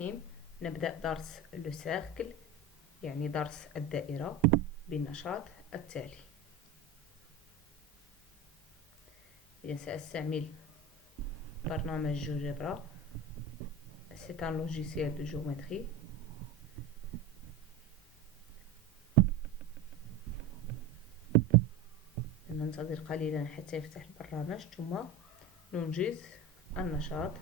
الرحيم. نبدأ درس لو سيركل، يعني درس الدائرة، بالنشاط التالي. إذا سأستعمل برنامج جيوجبرا، c'est un logiciel de géométrie. ننتظر قليلا حتى يفتح البرنامج ثم ننجز النشاط.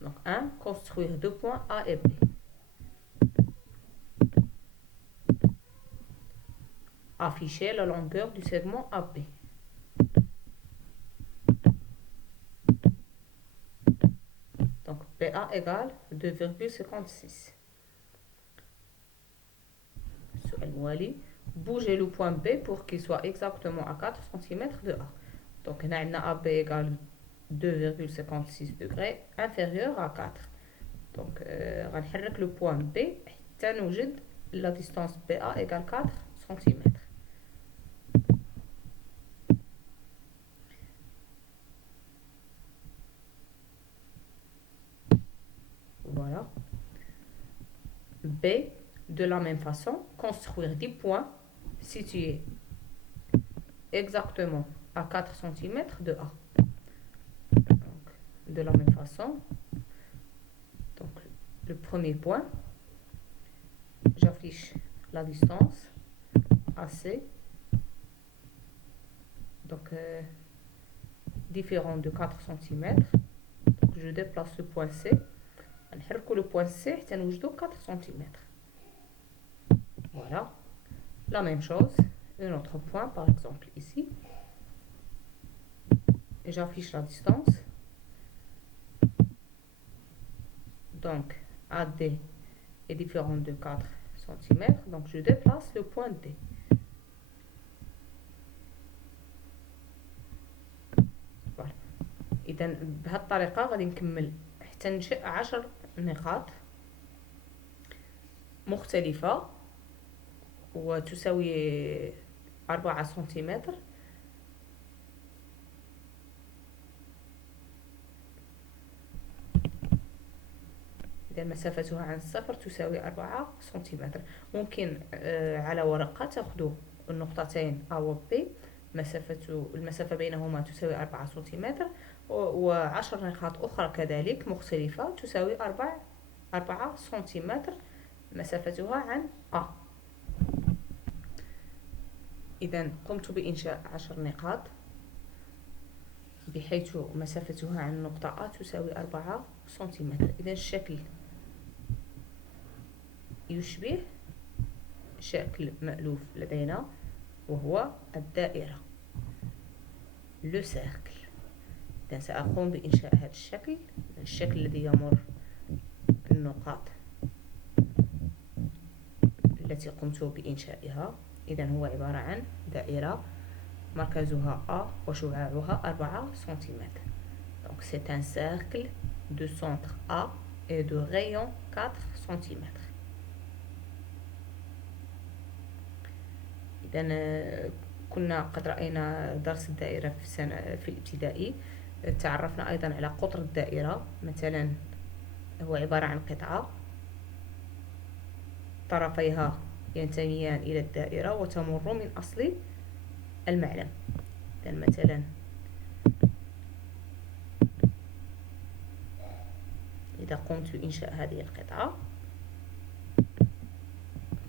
Donc 1. Construire deux points A et B. Afficher la longueur du segment AB. Donc BA égale 2,56. السؤال الموالي: bouger le point B pour qu'il soit exactement à 4 cm de A. Donc هنا عندنا AB égale 2,56 degrés inférieur à 4. Donc غنحرك le point B حتى نوجد la distance BA égale 4 cm. Voilà. B, de la même façon, construire 10 points situés exactement à 4 cm de A. Donc, de la même façon, donc, le premier point, j'affiche la distance AC, donc différent de 4 cm. Donc, je déplace le point C. نحركوا le point C حتى نوجدوا 4 cm. Voilà. La même chose, un autre point, par exemple ici. Et j'affiche la distance. Donc, AD est différent de 4 cm. Donc, je déplace le point D. Voilà. إذا بهذه الطريقة غادي نكمل حتى ننشئ 10 نقاط مختلفة وتساوي 4 سنتيمتر. إذا مسافتها عن الصفر تساوي 4 سنتيمتر. ممكن على ورقة تأخذوا النقطتين A و B، المسافة بينهما تساوي 4 سنتيمتر، و10 نقاط أخرى كذلك مختلفة تساوي 4 سنتيمتر مسافتها عن A. إذا قمت بإنشاء 10 نقاط بحيث مسافتها عن النقطة A تساوي 4 سنتيمتر. إذا الشكل يشبه شكل مألوف لدينا وهو الدائرة، لو سيركل. إذا سأقوم بإنشاء هذا الشكل الذي يمر النقاط التي قمت بإنشائها. إذا هو عبارة عن دائرة مركزها A وشعاعها 4 سنتيمتر. Donc c'est un cercle de centre A et de rayon 4 cm. إذا كنا قد رأينا درس الدائرة في الابتدائي. تعرفنا أيضا على قطر الدائرة. مثلا هو عبارة عن قطعة طرفيها ينتميان إلى الدائرة وتمر من أصل المعلم. إذا مثلا إذا قمت بإنشاء هذه القطعة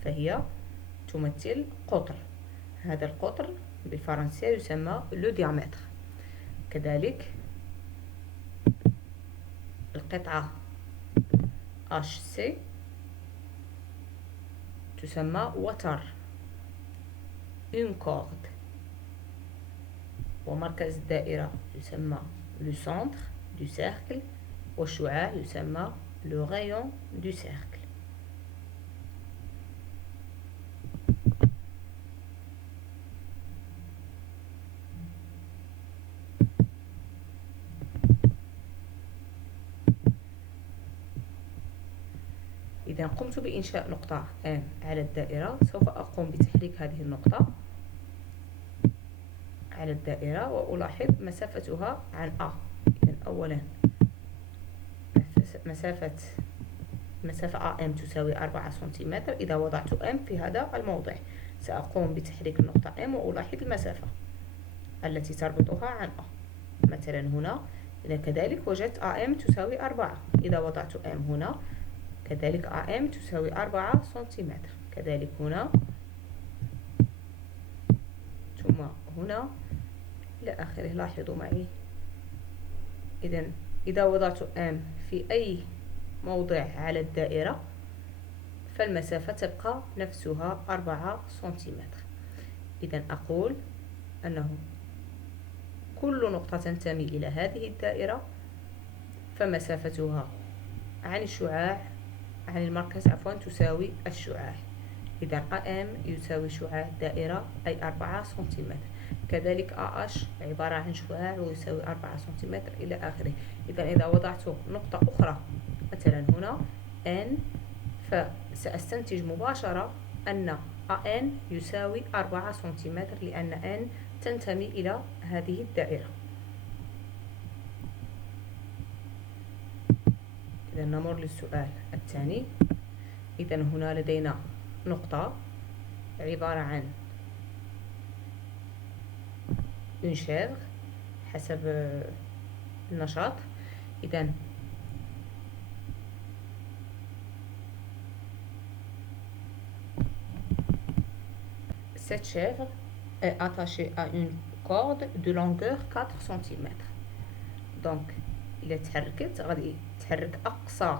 فهي تمثل قطر. هذا القطر بالفرنسية يسمى لو ديامتر. كذلك القطعة HC تسمى وتر، une corde. ومركز الدائرة يسمى le centre du cercle، والشعاع يسمى le rayon du cercle. إذا قمت بإنشاء نقطة M على الدائرة، سوف أقوم بتحريك هذه النقطة على الدائرة وألاحظ مسافتها عن A. إذن أولا مسافة AM تساوي 4 سنتيمتر. إذا وضعت M في هذا الموضع سأقوم بتحريك النقطة M وألاحظ المسافة التي تربطها عن A. مثلا هنا إذا كذلك وجدت AM تساوي 4. إذا وضعت M هنا كذلك AM تساوي 4 سنتيمتر. كذلك هنا ثم هنا إلى آخره. لاحظوا معي. إذا وضعت M في أي موضع على الدائرة فالمسافة تبقى نفسها 4 سنتيمتر. إذن أقول أنه كل نقطة تنتمي إلى هذه الدائرة فمسافتها عن الشعاع عن المركز تساوي الشعاع. إذن AM يساوي شعاع الدائرة أي 4 سنتيمتر. كذلك AH عبارة عن شعاع ويساوي 4 سنتيمتر إلى آخره. إذا وضعت نقطة أخرى مثلا هنا N فسأستنتج مباشرة أن AN يساوي 4 سنتيمتر لأن N تنتمي إلى هذه الدائرة. إذا نمر للسؤال الثاني. إذا هنا لدينا نقطة عبارة عن une chèvre حسب النشاط. إذا cette chèvre est attachée à une corde de longueur 4 cm. donc إلا تحركت غادي تحرك أقصى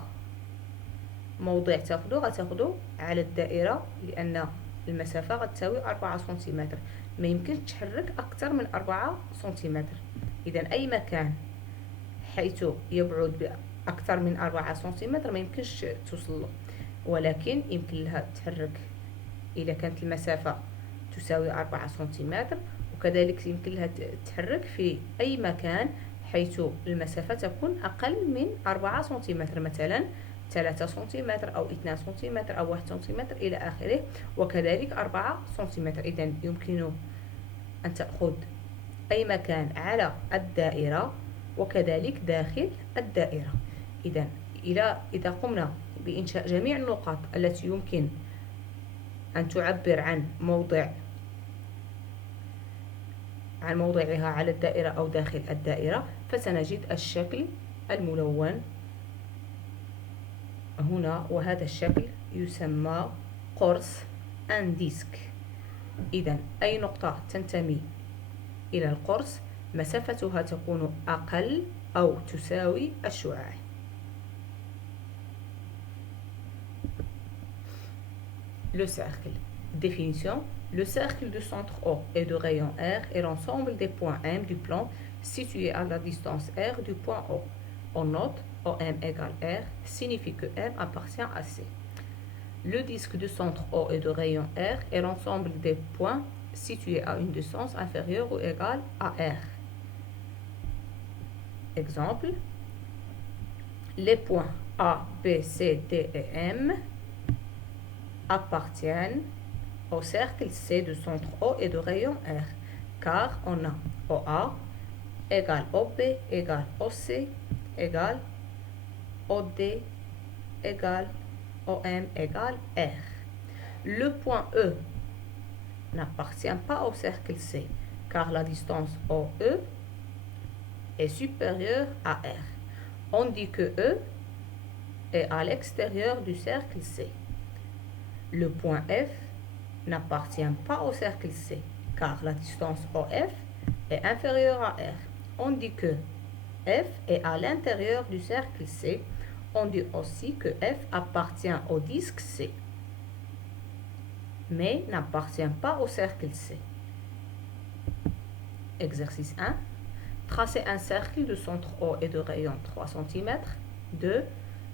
موضع غتاخدو على الدائرة لأن المسافة غتساوي 4 سنتيمتر. ما يمكنش تحرك أكثر من 4 سنتيمتر. إذا أي مكان حيث يبعد بأكثر من 4 سنتيمتر ما يمكنش توصل له، ولكن يمكن لها تحرك إذا كانت المسافة تساوي 4 سنتيمتر، وكذلك يمكن لها تحرك في أي مكان حيث المسافة تكون أقل من 4 سنتيمتر، مثلا 3 سنتيمتر أو 2 سنتيمتر أو 1 سنتيمتر إلى آخره، وكذلك 4 سنتيمتر. إذن يمكن أن تأخذ أي مكان على الدائرة وكذلك داخل الدائرة. إذا قمنا بإنشاء جميع النقاط التي يمكن أن تعبر عن موضعها على الدائرة أو داخل الدائرة فسنجد الشكل الملون هنا، وهذا الشكل يسمى قرص ان ديسك. إذن أي نقطة تنتمي إلى القرص مسافتها تكون أقل أو تساوي الشعاع. Le cercle. Définition. Le cercle du centre O et de rayon R est l'ensemble des points M du plan situés à la distance R du point O. On note OM égale R signifie que M appartient à C. Le disque du centre O et de rayon R est l'ensemble des points situés à une distance inférieure ou égale à R. Exemple, les points A, B, C, D et M appartiennent au cercle C du centre O et de rayon R, car on a OA égale OB égale OC égale OD égale OM égale R. Le point E n'appartient pas au cercle C, car la distance OE est supérieure à R. On dit que E est à l'extérieur du cercle C. Le point F n'appartient pas au cercle C, car la distance OF est inférieure à R. On dit que F est à l'intérieur du cercle C. On dit aussi que F appartient au disque C, mais n'appartient pas au cercle C. Exercice 1. Tracez un cercle de centre O et de rayon 3 cm. 2.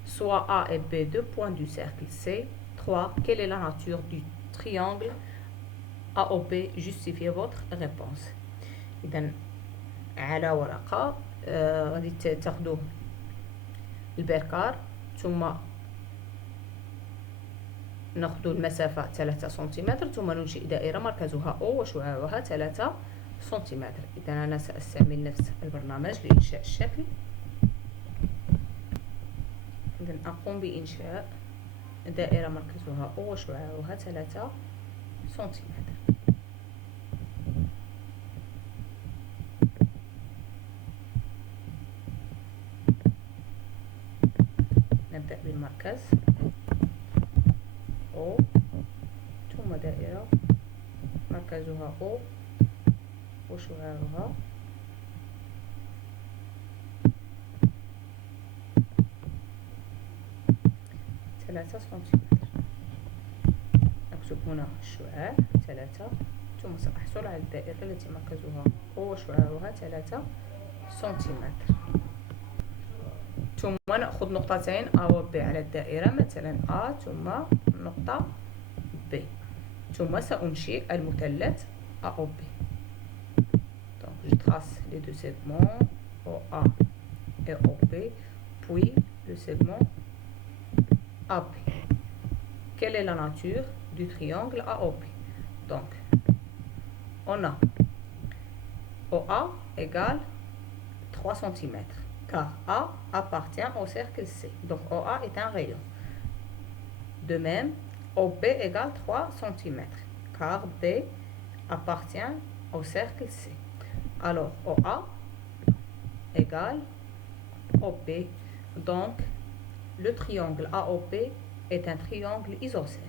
Soit A et B deux points du cercle C. 3. Quelle est la nature du triangle AOB? Justifiez votre réponse. إذن على ورقة غادي تاخدوا البركار، ثم ناخدوا المسافة 3 سنتيمتر، ثم ننشئ دائرة مركزها O وشعاعها 3 سنتيمتر. إذا أنا سأستعمل نفس البرنامج لإنشاء الشكل. إذا أقوم بإنشاء دائرة مركزها O وشعاعها 3 سنتيمتر. نبدأ بالمركز O، ثم دائرة مركزها O وشعاعها 3 سنتيمتر. أكتب هنا الشعاع 3، ثم سأحصل على الدائرة التي مركزها O وشعاعها 3 سنتيمتر. ثم نأخذ نقطتين A و B على الدائرة، مثلا A ثم نقطة B، ثم سأنشئ المثلث AOB. Donc je trace les deux segments OA et OB, puis le segment AB. Quelle est la nature du triangle AOB? Donc on a OA égale 3 cm, car A appartient au cercle C. Donc OA est un rayon. De même, OB égale 3 cm, car B appartient au cercle C. Alors OA égale OB. Donc le triangle AOB est un triangle isocèle.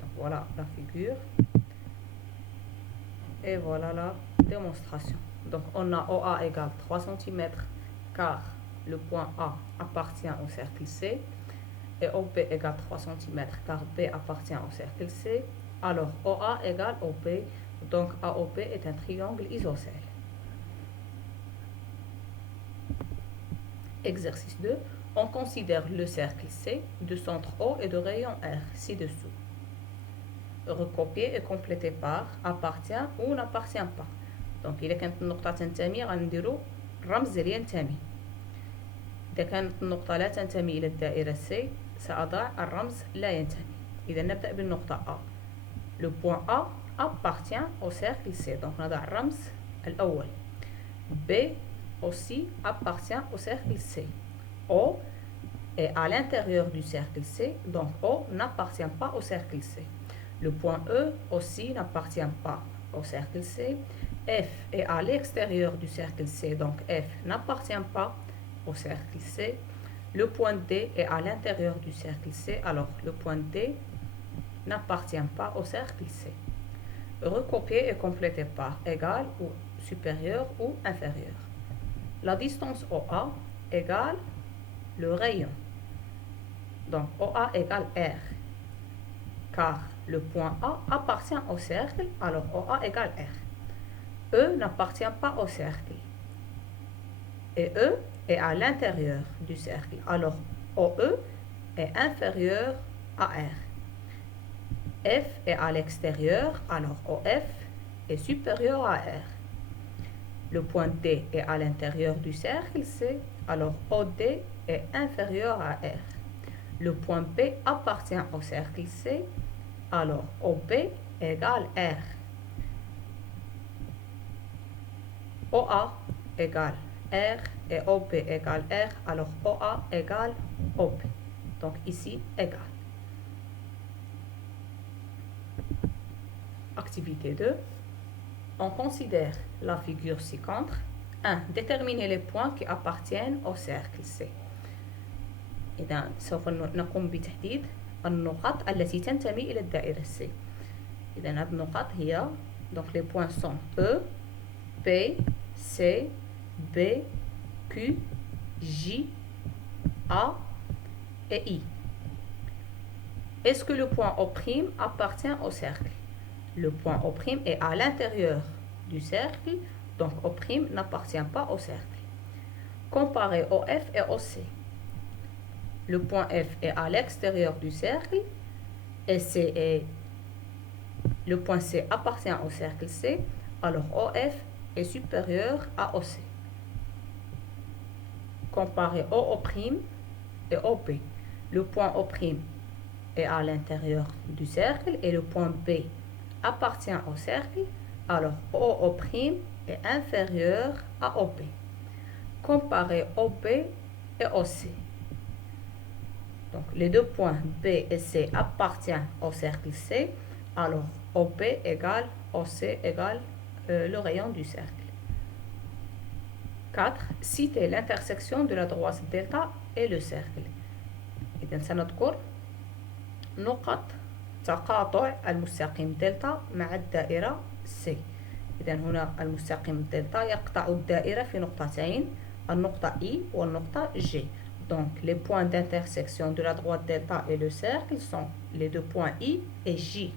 Donc voilà la figure et voilà la démonstration. Donc on a OA égale 3 cm, car le point A appartient au cercle C, et OB égale 3 cm, car B appartient au cercle C. Alors OA égale OB, donc AOB est un triangle isocèle. Exercice 2. On considère le cercle C de centre O et de rayon R ci-dessous. Recopier et compléter par appartient ou n'appartient pas. Donc إذا كانت النقطة تنتمي غنديرو الرمز اللي ينتمي. إذا كانت النقطة لا تنتمي إلى الدائرة C سأضع الرمز لا ينتمي. إذا نبدأ بالنقطة A. Le point A appartient au cercle C. Donc نضع الرمز الأول. B aussi appartient au cercle C. O est à l'intérieur du cercle C, donc O n'appartient pas au cercle C. Le point E aussi n'appartient pas au cercle C. F est à l'extérieur du cercle C, donc F n'appartient pas au cercle C. Le point D est à l'intérieur du cercle C, alors le point D n'appartient pas au cercle C. Recopier et compléter par égal ou supérieur ou inférieur. La distance OA égale le rayon. Donc OA égale R, car le point A appartient au cercle, alors OA égale R. E n'appartient pas au cercle, et E est à l'intérieur du cercle, alors OE est inférieur à R. F est à l'extérieur, alors OF est supérieur à R. Le point D est à l'intérieur du cercle C, alors OD est inférieur à R. Le point B appartient au cercle C, alors OB égale R. OA égale R et OB égale R, alors OA égale OB. Donc ici, égal. Activité 2. On considère la figure ci-contre. 1. Déterminer les points qui appartiennent au cercle C. إذا سوف نقوم بتحديد النقط التي تنتمي إلى الدائرة C. إذا هذه النقط هي donc les points sont E, P, C, B, Q, J, A et I. Est-ce que le point O' appartient au cercle? Le point O' est à l'intérieur du cercle, donc O' n'appartient pas au cercle. Comparez OF et OC. Le point F est à l'extérieur du cercle et le point C appartient au cercle C, alors OF est supérieur à OC. Comparez OO' et OP. Le point O' est à l'intérieur du cercle et le point B appartient au cercle, alors OO' est inférieur à OP. Comparez OB et OC. Donc les deux points B et C appartiennent au cercle C, alors OB égale OC égale le rayon du cercle. 4. Citez l'intersection de la droite delta et le cercle. إذا سنذكر نقط تقاطع المستقيم دلتا مع الدائرة C. إذا هنا المستقيم دلتا يقطع الدائرة في نقطتين، النقطة I والنقطة G. Donc les points d'intersection de la droite delta et le cercle sont les deux points I et J.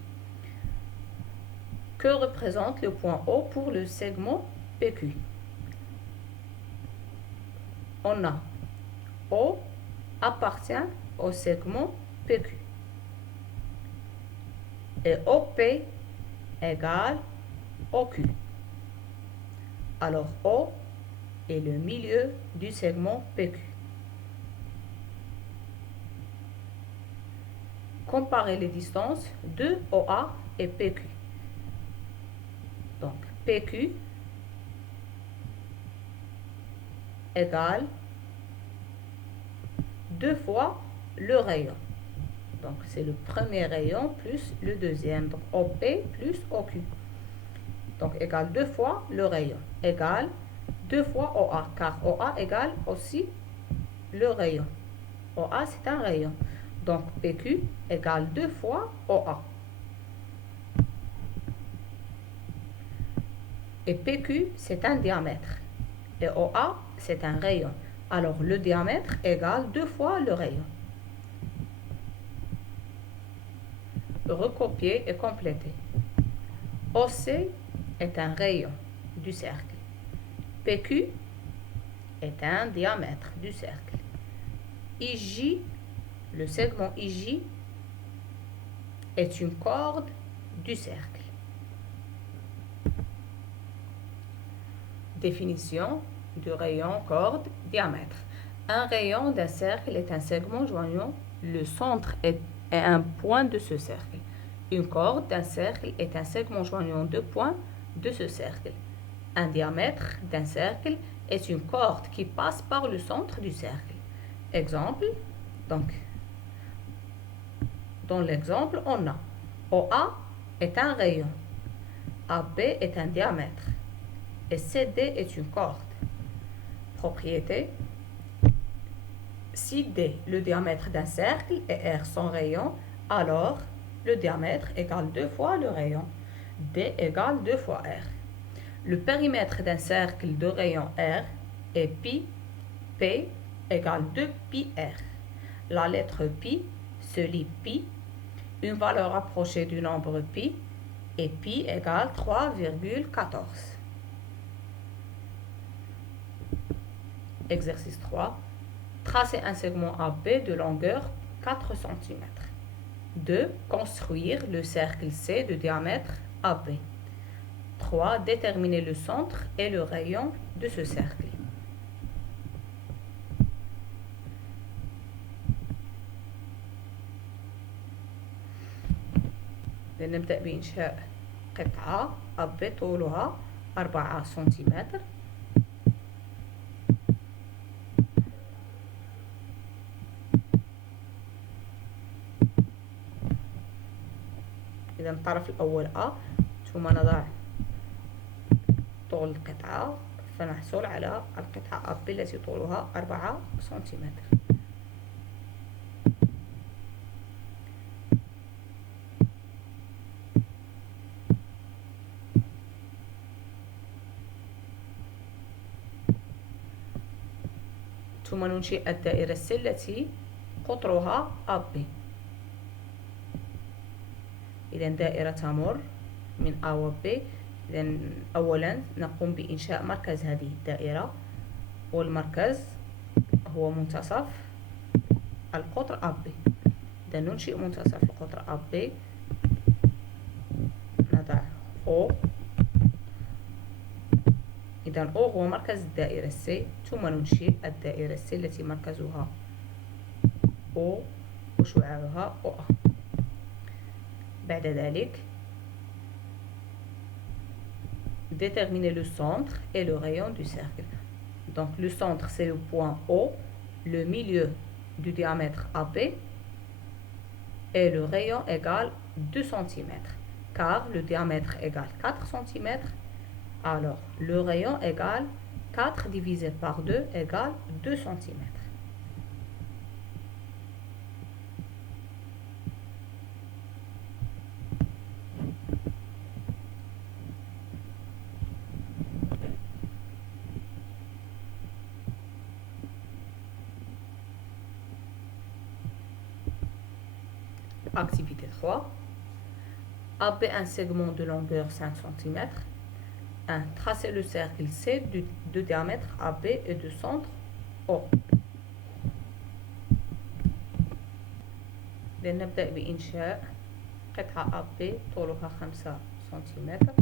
Que représente le point O pour le segment PQ? On a O appartient au segment PQ. Et OP égale OQ. Alors O est le milieu du segment PQ. Comparez les distances de OA et PQ. Donc PQ égale 2 fois le rayon. Donc c'est le premier rayon plus le deuxième. Donc OP plus OQ. Donc égale 2 fois le rayon. Égale 2 fois OA. Car OA égale aussi le rayon. OA c'est un rayon. Donc PQ égale 2 fois OA. Et PQ c'est un diamètre. Et OA c'est un rayon. Alors le diamètre égale 2 fois le rayon. Recopier et compléter. OC est un rayon du cercle. PQ est un diamètre du cercle. IJ, le segment IJ, est une corde du cercle. Définition du rayon, corde, diamètre. Un rayon d'un cercle est un segment joignant le centre et un point de ce cercle. Une corde d'un cercle est un segment joignant deux points de ce cercle. Un diamètre d'un cercle est une corde qui passe par le centre du cercle. Exemple, donc, dans l'exemple, on a OA est un rayon, AB est un diamètre et CD est une corde. Propriété. Si D, le diamètre d'un cercle, et R son rayon, alors le diamètre égale 2 fois le rayon. D égale 2 fois R. Le périmètre d'un cercle de rayon R est pi, P égale 2 pi R. La lettre pi se lit pi, une valeur rapprochée du nombre pi, et pi égale 3,14. Exercice 3. Tracer un segment AB de longueur 4 cm. 2. Construire le cercle C de diamètre AB. 3. Déterminer le centre et le rayon de ce cercle. نبدأ بإنشاء قطعة AB طولها 4 سنتيمتر. إذا الطرف الأول A، ثم نضع طول القطعة فنحصل على القطعة AB التي طولها 4 سنتيمتر. ثم ننشئ الدائرة السي التي قطرها AB. إذا دائرة تمر من A و B. إذا أولا نقوم بإنشاء مركز هذه الدائرة، والمركز هو منتصف القطر AB. إذا ننشئ منتصف القطر AB، نضع O. إذا O هو مركز الدائرة C، ثم ننشئ الدائرة C التي مركزها O وشعاعها OA. بعد ذلك déterminer le centre et le rayon du cercle. Donc le centre, c'est le point O, le milieu du diamètre AB et le rayon égale 2 cm. Car le diamètre égale 4 cm, alors le rayon égale 4 divisé par 2 égale 2 cm. Activité 3. AB un segment de longueur 5 cm. 1. Tracez le cercle C de diamètre AB et de centre O. نبدأ بإنشاء قطعة AB طولها 5 سنتيمتر.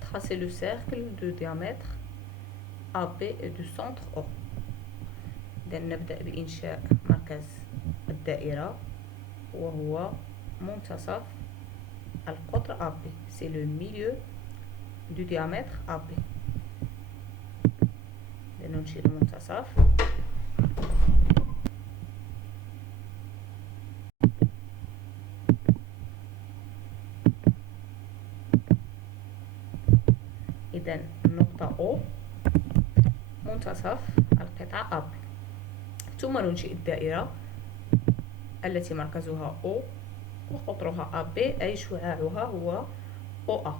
Tracez le cercle de diamètre AB et du centre O. نبدأ بإنشاء مركز الدائرة وهو منتصف القطر AB. C'est le milieu du diamètre AB. نمشي للمنتصف. إذن النقطة O منتصف القطعة AB. ثم ننشئ الدائرة التي مركزها O وقطرها AB أي شعاعها هو OA.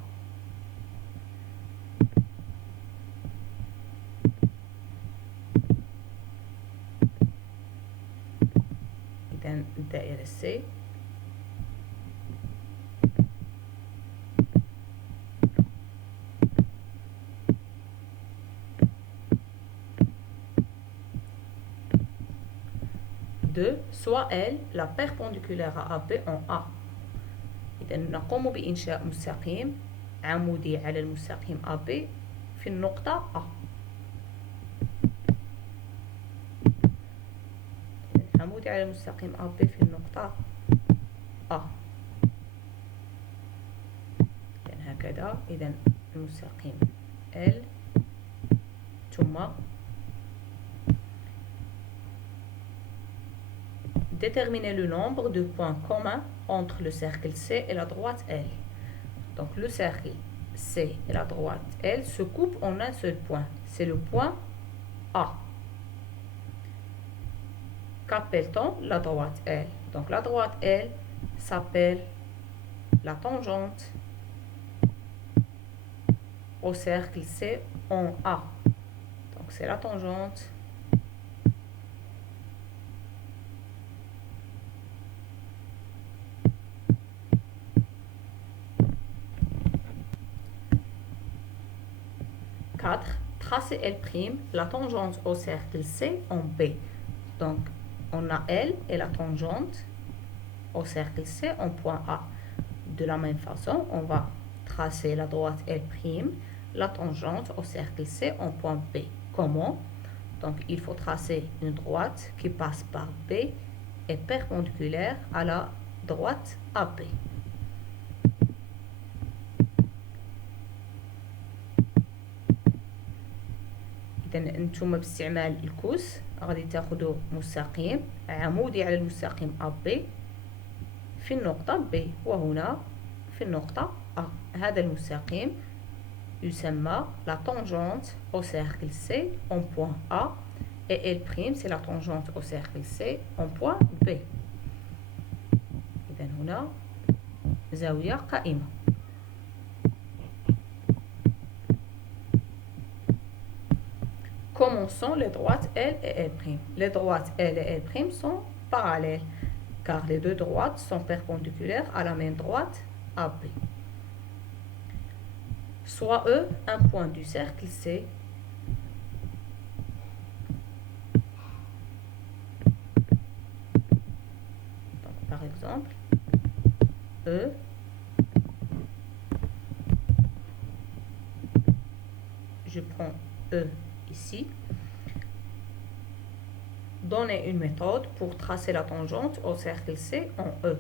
إذن الدائرة C soit elle la perpendiculaire à AB en A. إذا نقوم بإنشاء مستقيم عمودي على المستقيم AB في النقطة A. عمودي على المستقيم AB في النقطة A. هكذا. إذا المستقيم L ثم déterminer le nombre de points communs entre le cercle C et la droite L. Donc le cercle C et la droite L se coupent en un seul point. C'est le point A. Qu'appelle-t-on la droite L? Donc la droite L s'appelle la tangente au cercle C en A. Donc c'est la tangente tracer L', la tangente au cercle C en B. Donc, on a L et la tangente au cercle C en point A. De la même façon, on va tracer la droite L', la tangente au cercle C en point B. Comment? Donc, il faut tracer une droite qui passe par B et perpendiculaire à la droite AB. إذا أنتم باستعمال الكوس غادي تاخذوا مستقيم عمودي على المستقيم AB في النقطة B وهنا في النقطة A. هذا المستقيم يسمى la tangente au cercle C en point A et L' c'est la tangente au cercle C en point B. إذا هنا زاوية قائمة. Comment sont les droites L et L'? Les droites L et L' sont parallèles car les deux droites sont perpendiculaires à la même droite AB. Soit E un point du cercle C donc, par exemple E. Je prends E ici. Donner une méthode pour tracer la tangente au cercle C en E.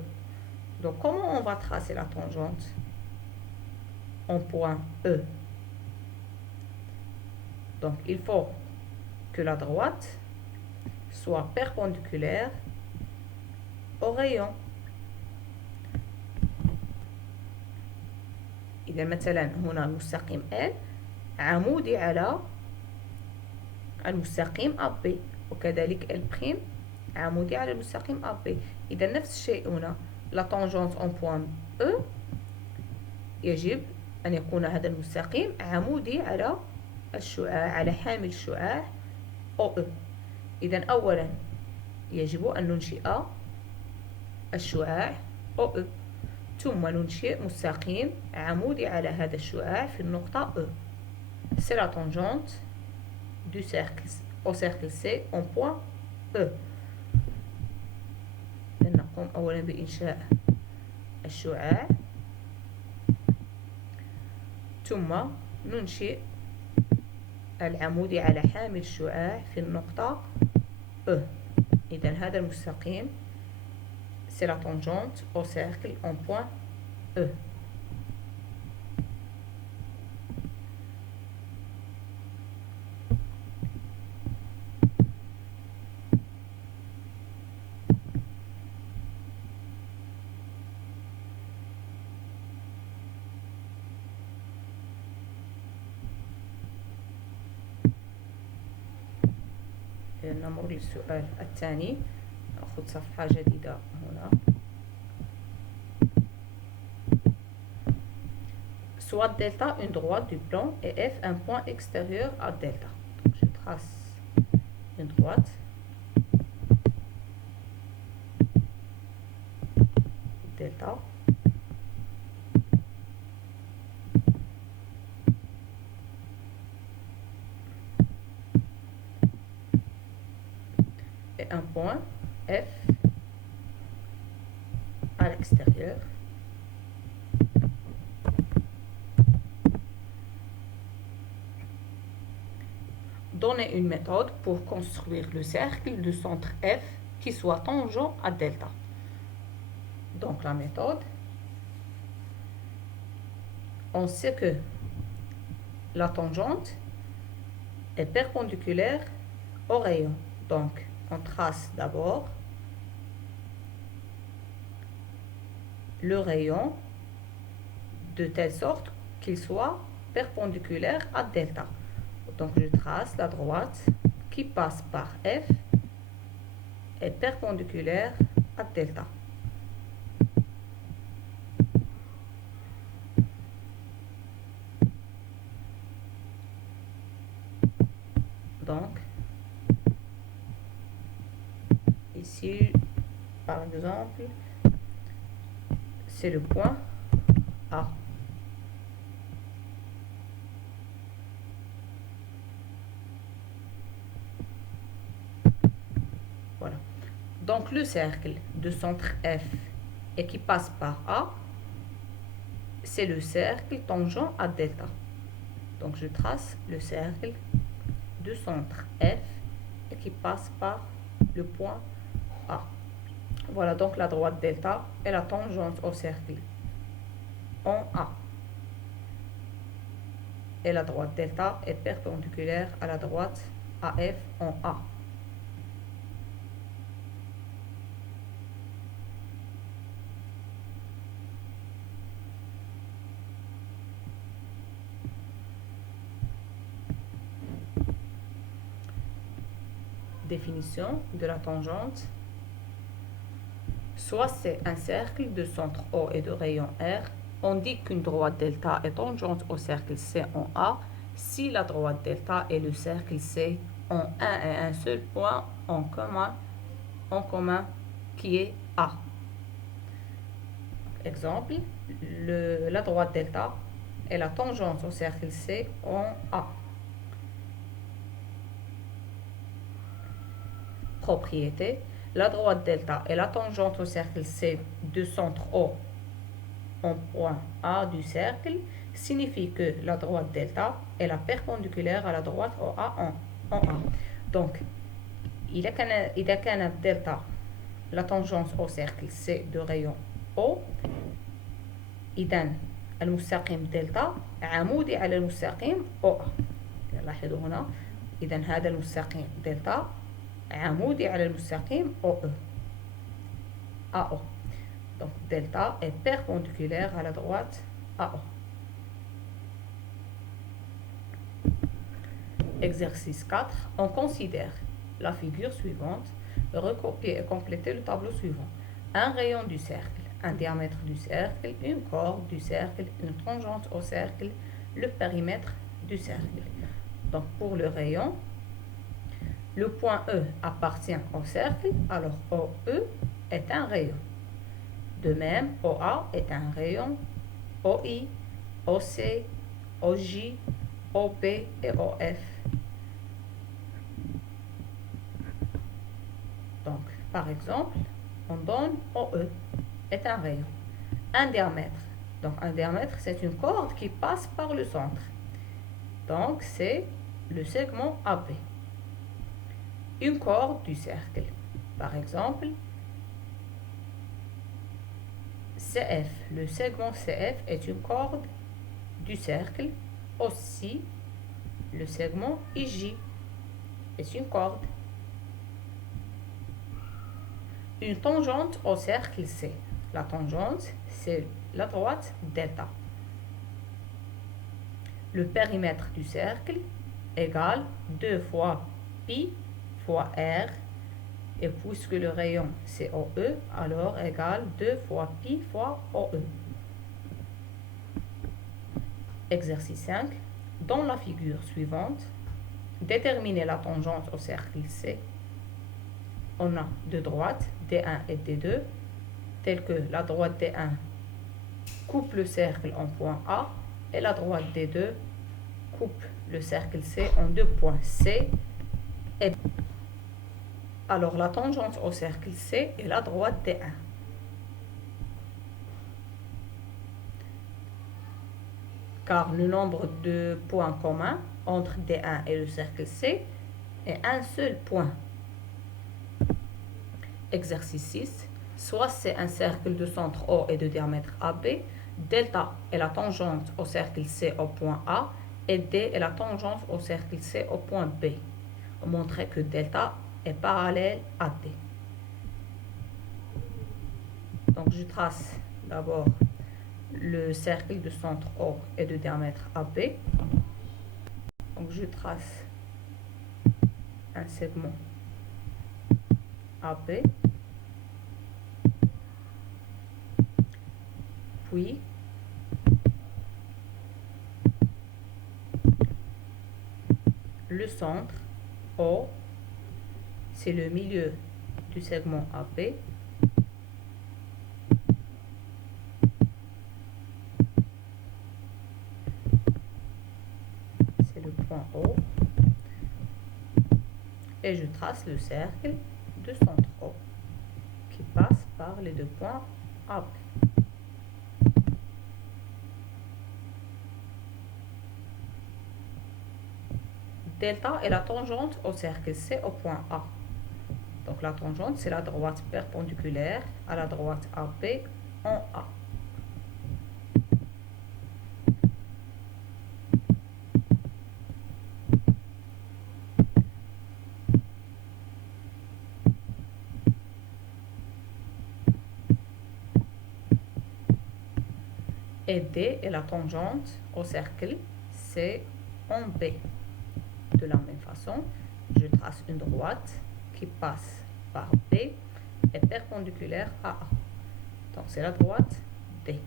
Donc, comment on va tracer la tangente en point E? Donc, il faut que la droite soit perpendiculaire au rayon. إذا مثلا هنا المستقيم L عمودي على المستقيم AB، وكذلك L' عمودي على المستقيم AB. إذا نفس الشيء هنا، la tangente en point E يجب أن يكون هذا المستقيم عمودي على الشعاع، على حامل الشعاع OE. إذا أولا يجب أن ننشئ الشعاع OE، ثم ننشئ مستقيم عمودي على هذا الشعاع في النقطة E. C'est la tangente du cercle au cercle C en point E. نقوم أولا بإنشاء الشعاع، ثم ننشئ العمودي على حامل الشعاع في النقطة E. إذا هذا المستقيم c'est la tangente au cercle en point E. نمر للسؤال الثاني. نأخذ صفحة جديدة هنا. Soit delta une droite du plan et F un point extérieur à delta. Donc je trace une droite, delta, et un point F à l'extérieur. Donner une méthode pour construire le cercle du centre F qui soit tangent à delta. Donc la méthode, on sait que la tangente est perpendiculaire au rayon. Donc on trace d'abord le rayon de telle sorte qu'il soit perpendiculaire à delta. Donc je trace la droite qui passe par F est perpendiculaire à delta. Donc ici par exemple c'est le point A. Voilà. Donc le cercle de centre F et qui passe par A, c'est le cercle tangent à delta. Donc je trace le cercle de centre F et qui passe par le point A. Voilà donc la droite delta est la tangente au cercle en A. Et la droite delta est perpendiculaire à la droite AF en A. Définition de la tangente. Soit c'est un cercle de centre O et de rayon R. On dit qu'une droite delta est tangente au cercle C en A si la droite delta et le cercle C ont un et un seul point en commun qui est A. Exemple, la droite delta est la tangente au cercle C en A. Propriété. La droite delta est la tangente au cercle C de centre O en point A du cercle signifie que la droite delta est la perpendiculaire à la droite OA en A. Donc, إذا كانت delta la tangente au cercle C de rayon O، إذن المستقيم دلتا عمودي على المستقيم OA. لاحظوا هنا، إذن هذا المستقيم دلتا عمودي على المستقيم OE AO. Donc delta est perpendiculaire à la droite AO. Exercice 4. On considère la figure suivante. Recopier et compléter le tableau suivant. Un rayon du cercle, un diamètre du cercle, une corde du cercle, une tangente au cercle, le périmètre du cercle. Donc pour le rayon, le point E appartient au cercle, alors OE est un rayon. De même, OA est un rayon, OI, OC, OJ, OP et OF. Donc, par exemple, on donne OE est un rayon. Un diamètre. Donc, un diamètre, c'est une corde qui passe par le centre. Donc, c'est le segment AB. Une corde du cercle. Par exemple, CF. Le segment CF est une corde du cercle. Aussi, le segment IJ est une corde. Une tangente au cercle C. La tangente, c'est la droite delta. Le périmètre du cercle égale 2 fois pi fois r. Et puisque le rayon c'est OE, alors égale 2 fois pi fois OE. Exercice 5. Dans la figure suivante, déterminer la tangente au cercle C. On a deux droites, D1 et D2, telles que la droite D1 coupe le cercle en point A et la droite D2 coupe le cercle C en deux points C et B. Alors la tangente au cercle C est la droite D1. Car le nombre de points communs entre D1 et le cercle C est un seul point. Exercice 6. Soit c'est un cercle de centre O et de diamètre AB, delta est la tangente au cercle C au point A et D est la tangente au cercle C au point B. On montrait que delta est parallèle à D. Donc je trace d'abord le cercle de centre O et de diamètre AB. Donc je trace un segment AB, puis le centre O, c'est le milieu du segment AB. C'est le point O. Et je trace le cercle de centre O qui passe par les deux points AB. Delta est la tangente au cercle C au point A. Donc la tangente, c'est la droite perpendiculaire à la droite AB en A. Et D est la tangente au cercle C en B. De la même façon, je trace une droite qui passe par B et perpendiculaire à A. Donc c'est la droite D.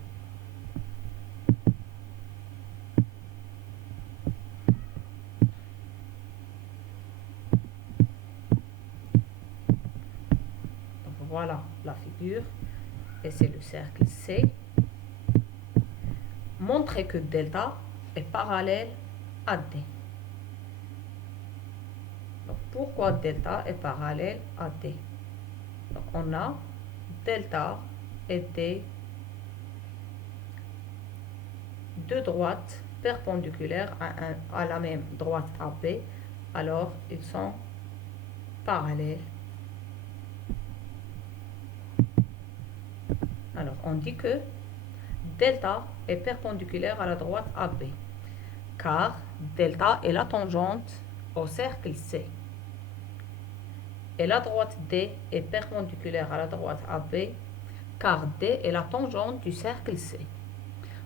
Donc voilà la figure et c'est le cercle C. Montrez que delta est parallèle à D. Donc, pourquoi delta est parallèle à D? Donc, on a delta et D deux droites perpendiculaires à la même droite AB, alors ils sont parallèles. Alors on dit que delta est perpendiculaire à la droite AB, car delta est la tangente au cercle C. Et la droite D est perpendiculaire à la droite AB, car D est la tangente du cercle C.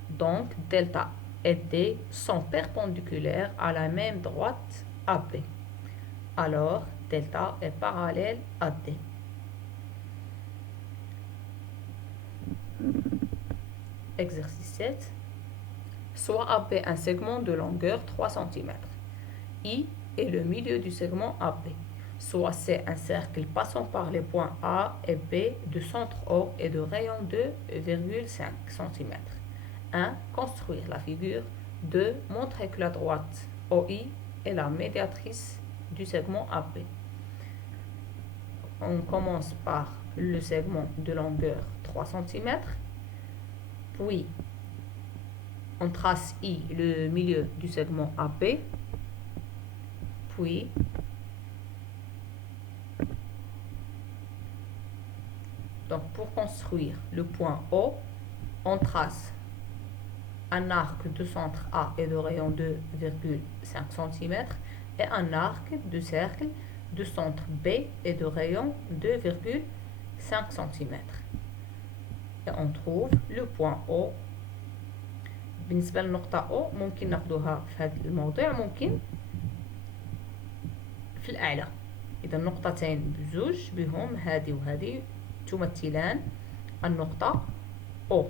Donc, delta et D sont perpendiculaires à la même droite AB. Alors, delta est parallèle à D. Exercice 7. Soit AB un segment de longueur 3 cm. I est le milieu du segment AB. Soit C un cercle passant par les points A et B de centre O et de rayon 2,5 cm. 1. Construire la figure. 2. Montrer que la droite OI est la médiatrice du segment AB. On commence par le segment de longueur 3 cm. Puis, on trace I, le milieu du segment AB. Puis, donc pour construire le point O, on trace un arc de centre A et de rayon 2,5 cm et un arc de cercle de centre B et de rayon 2,5 cm. Et on trouve le point O. بالنسبة للنقطة O ممكن ناخدوها في هذا الموضوع، ممكن في الأعلى. إذا النقطتين بزوج بهم هذه وهذه تمثلان النقطة O.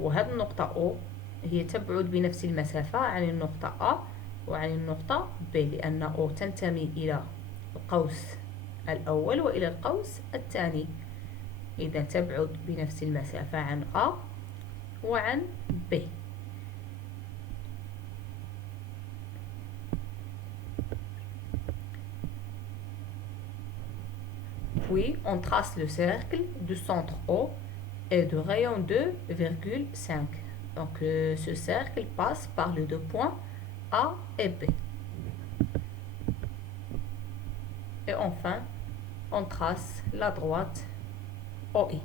وهذه النقطة O هي تبعد بنفس المسافة عن النقطة A وعن النقطة B، لأن O تنتمي إلى القوس الأول وإلى القوس الثاني. إذا تبعد بنفس المسافة عن A وعن B. Puis, on trace le cercle du centre O et de rayon 2,5. Donc, ce cercle passe par les deux points A et B. Et enfin, on trace la droite OI.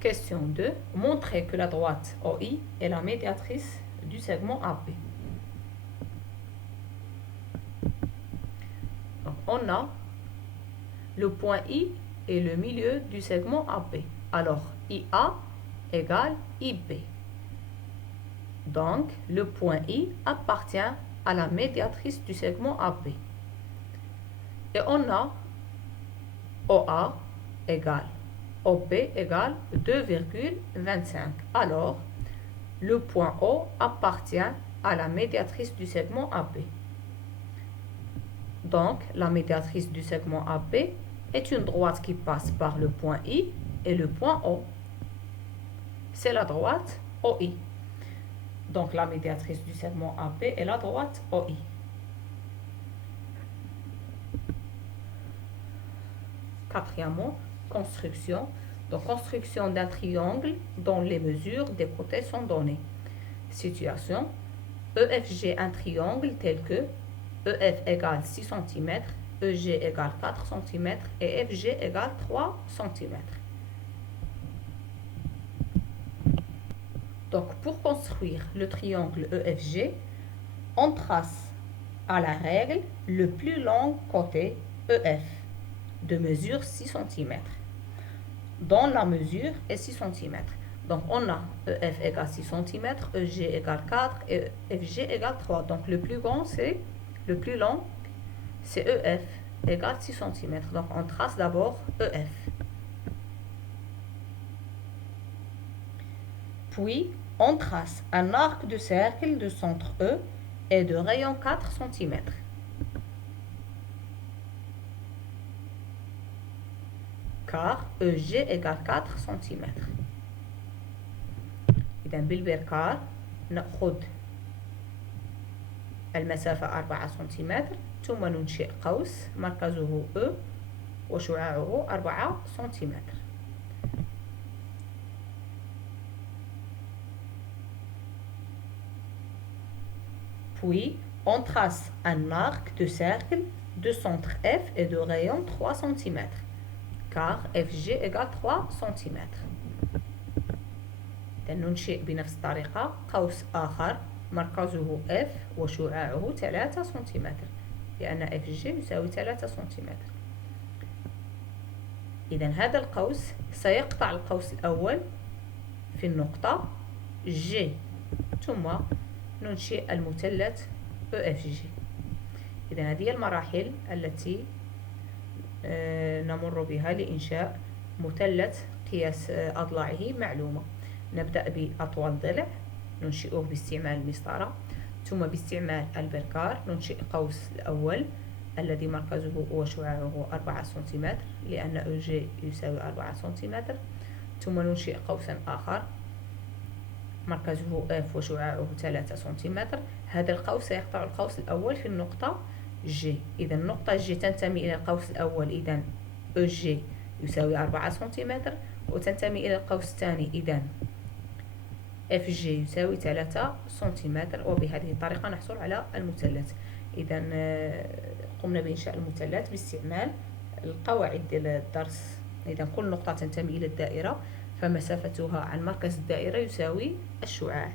Question 2. Montrer que la droite OI est la médiatrice du segment AB. Donc, on a le point I est le milieu du segment AB. Alors, IA égale IB. Donc, le point I appartient à la médiatrice du segment AB. Et on a OA égale OB égale 2,25. Alors, le point O appartient à la médiatrice du segment AB. Donc, la médiatrice du segment AB est une droite qui passe par le point I et le point O. C'est la droite OI. Donc, la médiatrice du segment AB est la droite OI. Quatrièmement, construction. Donc, construction d'un triangle dont les mesures des côtés sont données. Situation. EFG un triangle tel que EF égale 6 cm, EG égale 4 cm et FG égale 3 cm. Donc, pour construire le triangle EFG, on trace à la règle le plus long côté EF de mesure 6 cm, dont la mesure est 6 cm. Donc, on a EF égale 6 cm, EG égale 4 et FG égale 3. Donc, le plus grand, c'est le plus long, c'est EF égale 6 cm. Donc, on trace d'abord EF. Puis, on trace un arc de cercle de centre E et de rayon 4 cm. Car EG égale 4 cm. إذا بالبركار نأخذ المسافة 4 سنتيمتر ثم ننشئ قوس مركزه E وشعاعه 4 سنتيمتر. Puis, on trace un arc de cercle de centre F et de rayon 3 cm, car FG égale 3 cm. ننشئ بنفس الطريقة قوس آخر مركزه F وشعاعه 3 سنتيمتر، لأن FG يساوي 3 سنتيمتر. إذن هذا القوس سيقطع القوس الأول في النقطة G، ثم ننشئ المثلث EFG. إذن هذه المراحل التي نمر بها لإنشاء مثلث قياس أضلاعه معلومة. نبدأ بأطول ضلع ننشئه باستعمال المسطرة، ثم باستعمال البركار ننشئ قوس الأول الذي مركزه وشعاعه 4 سنتيمتر، لأن EG يساوي 4 سنتيمتر. ثم ننشئ قوسا آخر مركزه F وشعاعه 3 سنتيمتر. هذا القوس سيقطع القوس الأول في النقطة G. إذا النقطة G تنتمي إلى القوس الأول، إذا EG يساوي 4 سنتيمتر، وتنتمي إلى القوس الثاني، إذا FG يساوي 3 سنتيمتر. وبهذه الطريقة نحصل على المثلث. إذا قمنا بإنشاء المثلث باستعمال القواعد ديال الدرس. إذا كل نقطة تنتمي إلى الدائرة فمسافتها عن مركز الدائرة يساوي الشعاع.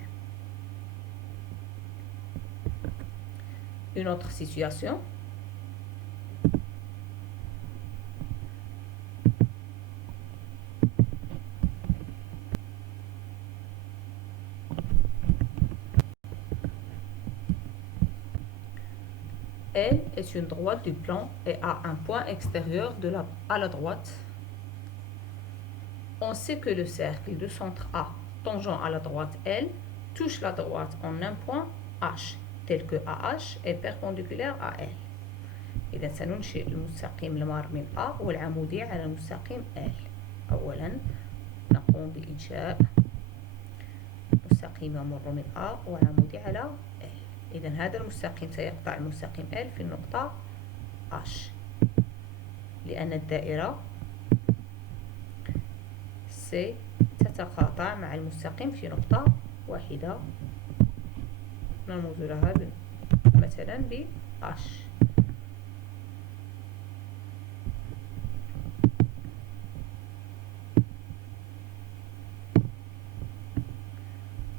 Une autre situation. L est une droite du plan et a un point extérieur à la droite. On sait que le cercle de centre A tangent à la droite L touche la droite en un point H, tel que AH est perpendiculaire à L. إذا سننشئ المستقيم المار من A والعمودي على المستقيم L. أولا نقوم بإنشاء مستقيم يمر من A وعمودي على L. إذا هذا المستقيم سيقطع المستقيم L في النقطة H، لأن الدائرة C تتقاطع مع المستقيم في نقطة واحدة، نرمز لها مثلا ب H.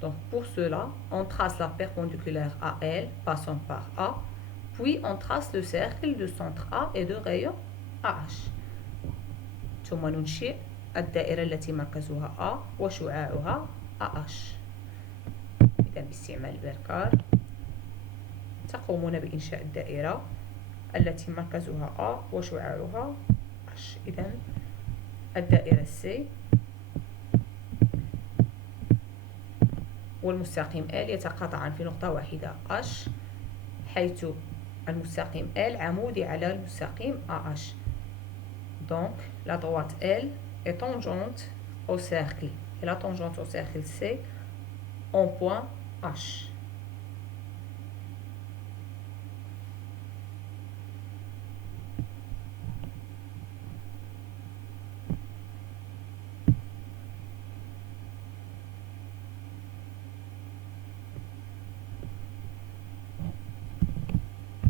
Donc pour cela, on trace la perpendiculaire à L passant par A, puis on trace le cercle de centre A et de rayon AH. ثم ننشئ الدائرة التي مركزها A وشعاعها AH. إذا باستعمال البركار تقومون بإنشاء الدائرة التي مركزها A وشعاعها H. إذا الدائرة C والمستقيم L يتقاطعان في نقطة واحدة H، حيث المستقيم L عمودي على المستقيم AH. Donc la droite L est tangente au cercle et la tangente au cercle C en point H.